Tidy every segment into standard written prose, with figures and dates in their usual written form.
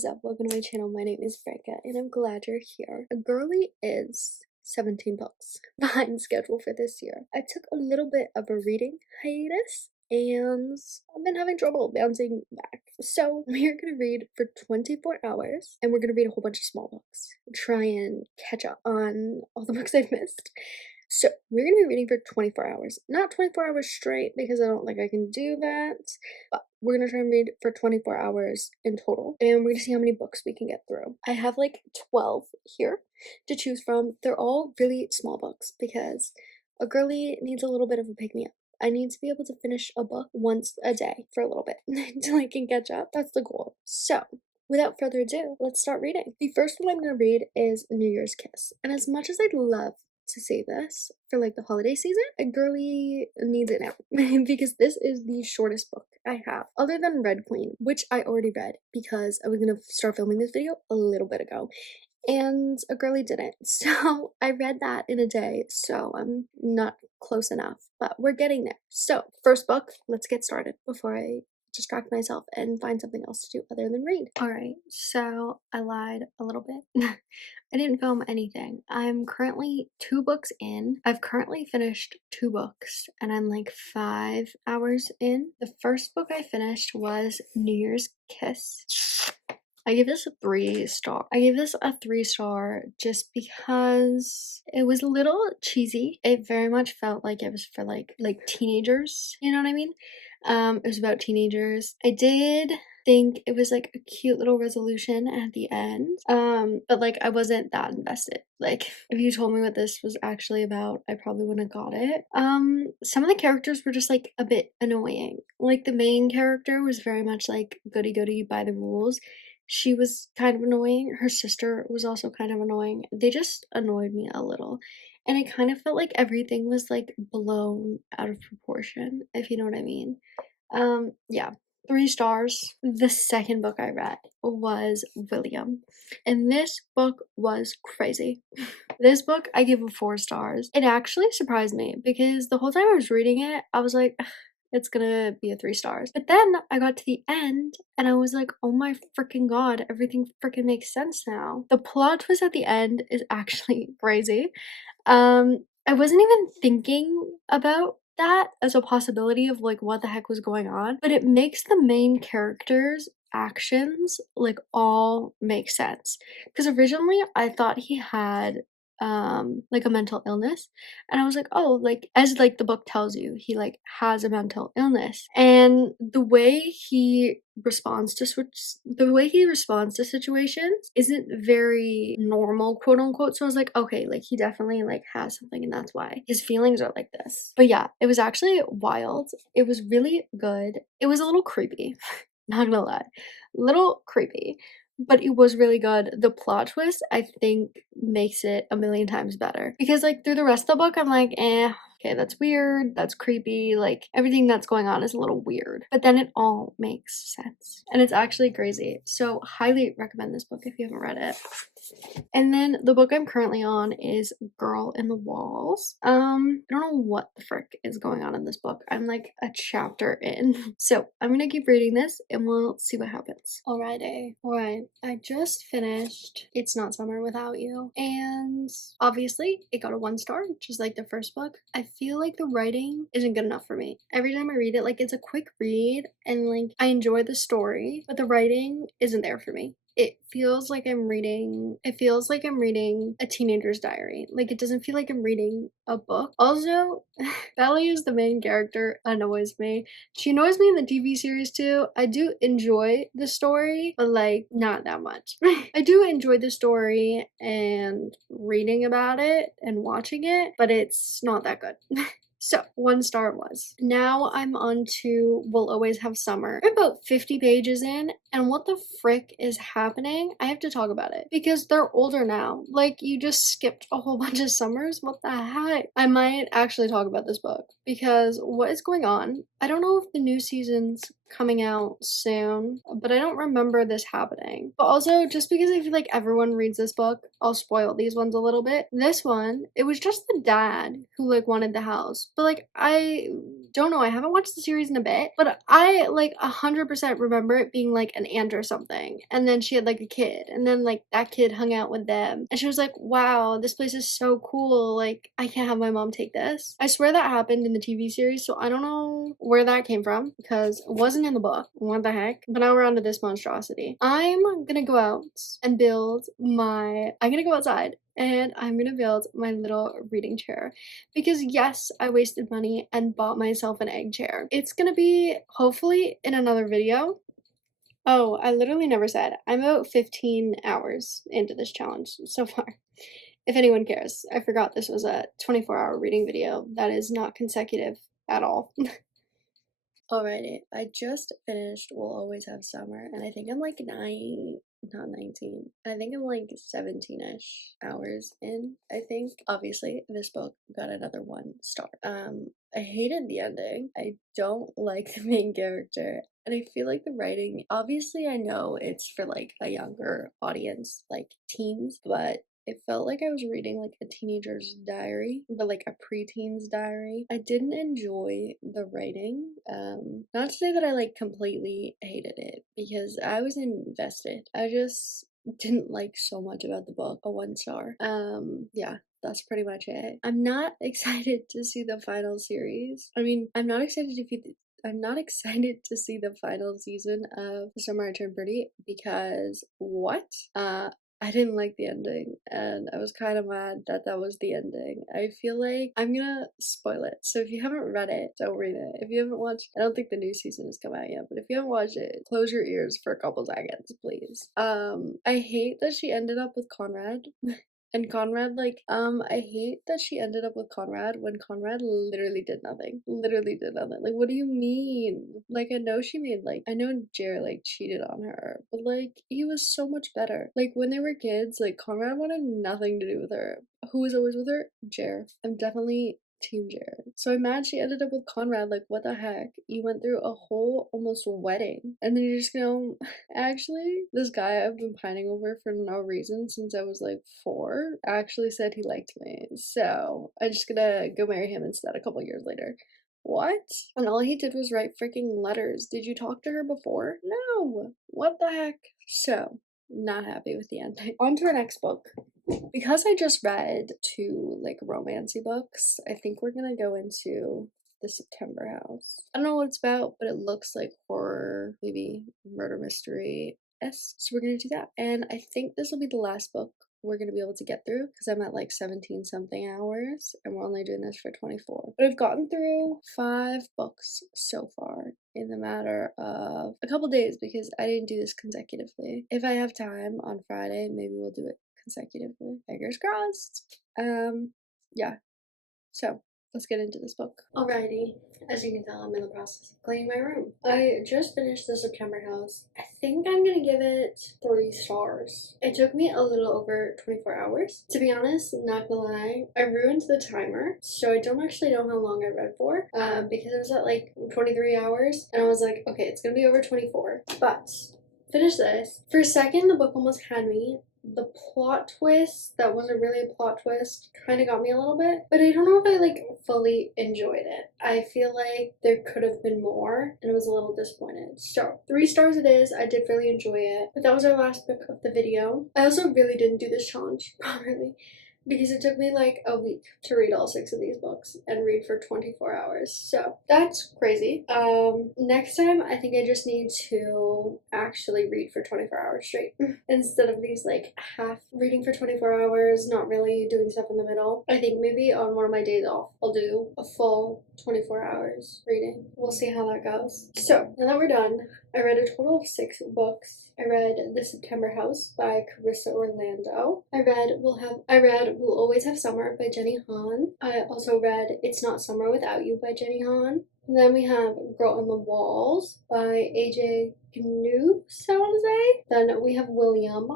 is up? Welcome to my channel. My name is Franca and I'm glad you're here. A girly is 17 books behind schedule for this year. I took a little bit of a reading hiatus and I've been having trouble bouncing back. So we're gonna read for 24 hours and we're gonna read a whole bunch of small books. Try and catch up on all the books I've missed. So we're gonna be reading for 24 hours. Not 24 hours straight because I don't think I can do that. But we're gonna try and read for 24 hours in total. And we're gonna see how many books we can get through. I have like 12 here to choose from. They're all really small books because a girly needs a little bit of a pick-me-up. I need to be able to finish a book once a day for a little bit until I can catch up. That's the goal. So without further ado, let's start reading. The first one I'm gonna read is New Year's Kiss. And as much as I'd love to say this for like the holiday season, a girly needs it now because this is the shortest book I have other than Red Queen, which I already read because I was gonna start filming this video a little bit ago and a girly didn't, so I read that in a day, so I'm not close enough, but we're getting there. So first book, let's get started before I distract myself and find something else to do other than read. Alright, so I lied a little bit. I didn't film anything. I'm currently 2 books in. I've currently finished 2 books and I'm like 5 hours in. The first book I finished was New Year's Kiss. I gave this a 3-star. I gave this a 3-star just because it was a little cheesy. It very much felt like it was for like teenagers, you know what I mean? It was about teenagers. I did think it was like a cute little resolution at the end, but like I wasn't that invested. Like if you told me what this was actually about, I probably wouldn't have got it. Some of the characters were just like a bit annoying. Like the main character was very much like goody goody by the rules. She was kind of annoying. Her sister was also kind of annoying. They just annoyed me a little. And it kind of felt like everything was like blown out of proportion, if you know what I mean. Yeah, 3 stars. The second book I read was William. And this book was crazy. This book I give a 4 stars. It actually surprised me because the whole time I was reading it, I was like, it's gonna be a 3 stars. But then I got to the end and I was like, oh my freaking god, everything freaking makes sense now. The plot twist at the end is actually crazy. I wasn't even thinking about that as a possibility of like what the heck was going on, but it makes the main character's actions like all make sense. Because originally I thought he had like a mental illness, and I was like, oh, like as like the book tells you, he like has a mental illness, and the way he responds to situations isn't very normal, quote unquote. So I was like, okay, like he definitely like has something and that's why his feelings are like this. But yeah, it was actually wild. It was really good. It was a little creepy, not gonna lie, little creepy, but it was really good. The plot twist, I think, makes it a million times better. Because, like, through the rest of the book, I'm like, okay, that's weird, that's creepy, like, everything that's going on is a little weird. But then it all makes sense. And it's actually crazy. So, highly recommend this book if you haven't read it. And then the book I'm currently on is Girl in the Walls. I don't know what the frick is going on in this book. I'm like a chapter in. So I'm gonna keep reading this and we'll see what happens. Alright, I just finished It's Not Summer Without You. And obviously it got a 1 star, just like the first book. I feel like the writing isn't good enough for me. Every time I read it, like it's a quick read and like I enjoy the story, but the writing isn't there for me. It feels like I'm reading a teenager's diary. Like it doesn't feel like I'm reading a book. Also, Belly is the main character, annoys me. She annoys me in the TV series too. I do enjoy the story, but like not that much. I do enjoy the story and reading about it and watching it, but it's not that good. So 1 star it was. Now I'm on to We'll Always Have Summer. I'm about 50 pages in, and what the frick is happening? I have to talk about it because they're older now. Like you just skipped a whole bunch of summers. What the heck? I might actually talk about this book because what is going on? I don't know if the new season's coming out soon, but I don't remember this happening. But also, just because I feel like everyone reads this book, I'll spoil these ones a little bit. This one, it was just the dad who like wanted the house, but like I don't know, I haven't watched the series in a bit, but I like 100% remember it being like an aunt or something, and then she had like a kid, and then like that kid hung out with them, and she was like, wow, this place is so cool, like I can't have my mom take this. I swear that happened in the TV series, so I don't know where that came from because it wasn't in the book. What the heck? But now we're on to this monstrosity. I'm gonna go out and build I'm gonna go outside and I'm gonna build my little reading chair because yes, I wasted money and bought myself an egg chair. It's gonna be hopefully in another video. Oh, I literally never said. I'm about 15 hours into this challenge so far. If anyone cares, I forgot this was a 24-hour reading video. That is not consecutive at all. Alrighty, I just finished We'll Always Have Summer, and I think I'm like not 19. I think I'm like 17-ish hours in, I think. Obviously, this book got another 1 star. I hated the ending. I don't like the main character, and I feel like the writing, obviously I know it's for like a younger audience, like teens, but it felt like I was reading like a teenager's diary, but like a preteen's diary. I didn't enjoy the writing. Not to say that I like completely hated it because I was invested. I just didn't like so much about the book. A 1 star. Yeah. That's pretty much it. I'm not excited to see the final series. I mean, I'm not excited to see the final season of The Summer I Turned Pretty because what? I didn't like the ending, and I was kind of mad that that was the ending. I feel like I'm gonna spoil it. So if you haven't read it, don't read it. If you haven't watched, I don't think the new season has come out yet, but if you haven't watched it, close your ears for a couple seconds, please. I hate that she ended up with Conrad. And Conrad, like, I hate that she ended up with Conrad when Conrad literally did nothing. Literally did nothing. Like, what do you mean? Like, I know she made, like, I know Jer, like, cheated on her, but, like, he was so much better. Like, when they were kids, like, Conrad wanted nothing to do with her. Who was always with her? Jer. I'm definitely Team Jared. So I'm mad she ended up with Conrad. Like, what the heck? You went through a whole almost wedding, and then you're just gonna. Actually, this guy I've been pining over for no reason since I was like 4 actually said he liked me. So I'm just gonna go marry him instead a couple years later. What? And all he did was write freaking letters. Did you talk to her before? No. What the heck? So, not happy with the ending. On to our next book. Because I just read 2 like romancy books, I think we're gonna go into The September House. I don't know what it's about, but it looks like horror, maybe murder mystery-esque. So we're gonna do that. And I think this will be the last book we're gonna be able to get through because I'm at like 17 something hours and we're only doing this for 24. But I've gotten through 5 books so far in the matter of a couple days because I didn't do this consecutively. If I have time on Friday, maybe we'll do it consecutively. Fingers crossed. Yeah. So let's get into this book. Alrighty, as you can tell, I'm in the process of cleaning my room. I just finished The September House. I think I'm gonna give it 3 stars. It took me a little over 24 hours. To be honest, not gonna lie, I ruined the timer, so I don't actually know how long I read for, because it was at like 23 hours, and I was like, okay, it's gonna be over 24, but finish this. For a second, the book almost had me. The plot twist that wasn't really a plot twist kind of got me a little bit, but I don't know if I like fully enjoyed it. I feel like there could have been more and I was a little disappointed. So 3 stars it is. I did really enjoy it, but that was our last book of the video. I also really didn't do this challenge properly because it took me like a week to read all 6 of these books and read for 24 hours. So that's crazy. Next time I think I just need to actually read for 24 hours straight instead of these like half reading for 24 hours, not really doing stuff in the middle. I think maybe on one of my days off I'll do a full 24 hours reading. We'll see how that goes. So now that we're done, I read a total of 6 books. I read The September House by Carissa Orlando. I read We'll Always Have Summer by Jenny Han. I also read It's Not Summer Without You by Jenny Han. And then we have Girl on the Walls by AJ Gnoops, I want to say. Then we have William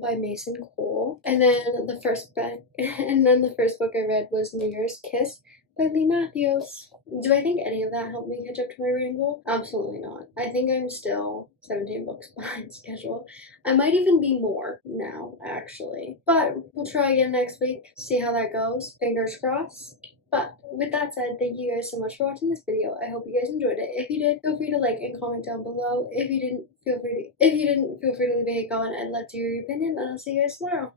by Mason Cole. And then the first book I read was New Year's Kiss by Lee Matthews. Do I think any of that helped me catch up to my reading goal? Absolutely not. I think I'm still 17 books behind schedule. I might even be more now, actually. But we'll try again next week, see how that goes. Fingers crossed. But with that said, thank you guys so much for watching this video. I hope you guys enjoyed it. If you did, feel free to like and comment down below. If you didn't, feel free to leave a hate comment and let's hear your opinion, and I'll see you guys tomorrow.